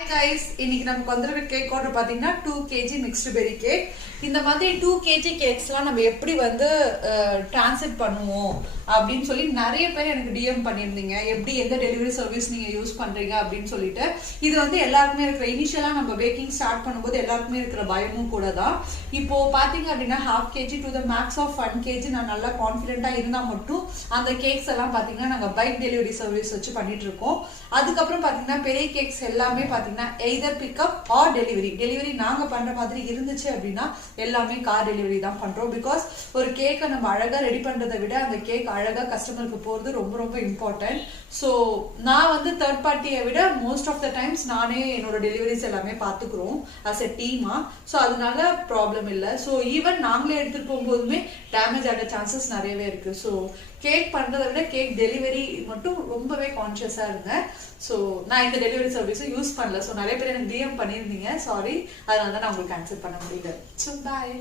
guys, இன்னைக்கு நமக்கு வந்திருக்க கேக் ஆர்டர் பாத்தீங்கன்னா 2 kg மிக்ஸ்டு பெரி கேக். இந்த மாதிரி 2 kg கேக்ஸ்லாம் நம்ம எப்படி வந்து டிரான்ஸ்ஃபர் பண்ணுவோம் அப்படின்னு சொல்லி நிறைய பேர் எனக்கு டிஎம் பண்ணியிருந்தீங்க. எப்படி எந்த டெலிவரி சர்வீஸ் நீங்க யூஸ் பண்றீங்க அப்படின்னு சொல்லிட்டு. இது வந்து எல்லாருக்குமே இருக்கிற இனிஷியலா நம்ம பேக்கிங் ஸ்டார்ட் பண்ணும்போது எல்லாருக்குமே இருக்கிற பயமும் கூட தான். இப்போ பாத்தீங்க அப்படின்னா 1/2 kg to the max of 1 kg நான் நல்லா கான்ஃபிடென்ட்டா இருந்தா மட்டும் அந்த கேக்ஸ் எல்லாம் பாத்தீங்கன்னா நாங்க பைக் டெலிவரி சர்வீஸ் வச்சு பண்ணிட்டு இருக்கோம். அதுக்கப்புறம் பாத்தீங்கன்னா பெரிய கேக்ஸ் எல்லாமே பாத்தீங்கன்னா எய்தர் பிக்கப் ஆர் டெலிவரி நாங்க பண்ற மாதிரி இருந்துச்சு அப்படின்னா எல்லாமே கார் டெலிவரி தான் பண்றோம். பிகாஸ் ஒரு கேக்கை நம்ம அழகா ரெடி பண்றதை விட அந்த கேக் அழகா கஸ்டமருக்கு போறது ரொம்ப ரொம்ப இம்பார்ட்டன்ட். ஸோ நான் வந்து தேர்ட் பார்ட்டியை விட மோஸ்ட் ஆஃப் த டைம்ஸ் நானே என்னோட டெலிவரிஸ் எல்லாமே பார்த்துக்கிறோம் அஸ் எ டீமா. ஸோ அதனால ப்ராப்ளம் இல்லை. ஸோ ஈவன் நாங்களே எடுத்துட்டு போகும்போதுமே டேமேஜ் ஆக சான்சஸ் நிறையவே இருக்கு. ஸோ கேக் பண்றதை விட கேக் டெலிவரி மட்டும் ரொம்பவே கான்சியஸா இருங்க. ஸோ நான் இந்த டெலிவரி சர்வீஸும் யூஸ் பண்ணல. ஸோ நிறைய பேர் எனக்கு டிஎம் பண்ணியிருந்தீங்க, சாரி, அதனால தான் நான் உங்களுக்கு ஆன்சர் பண்ண முடியல. So bye.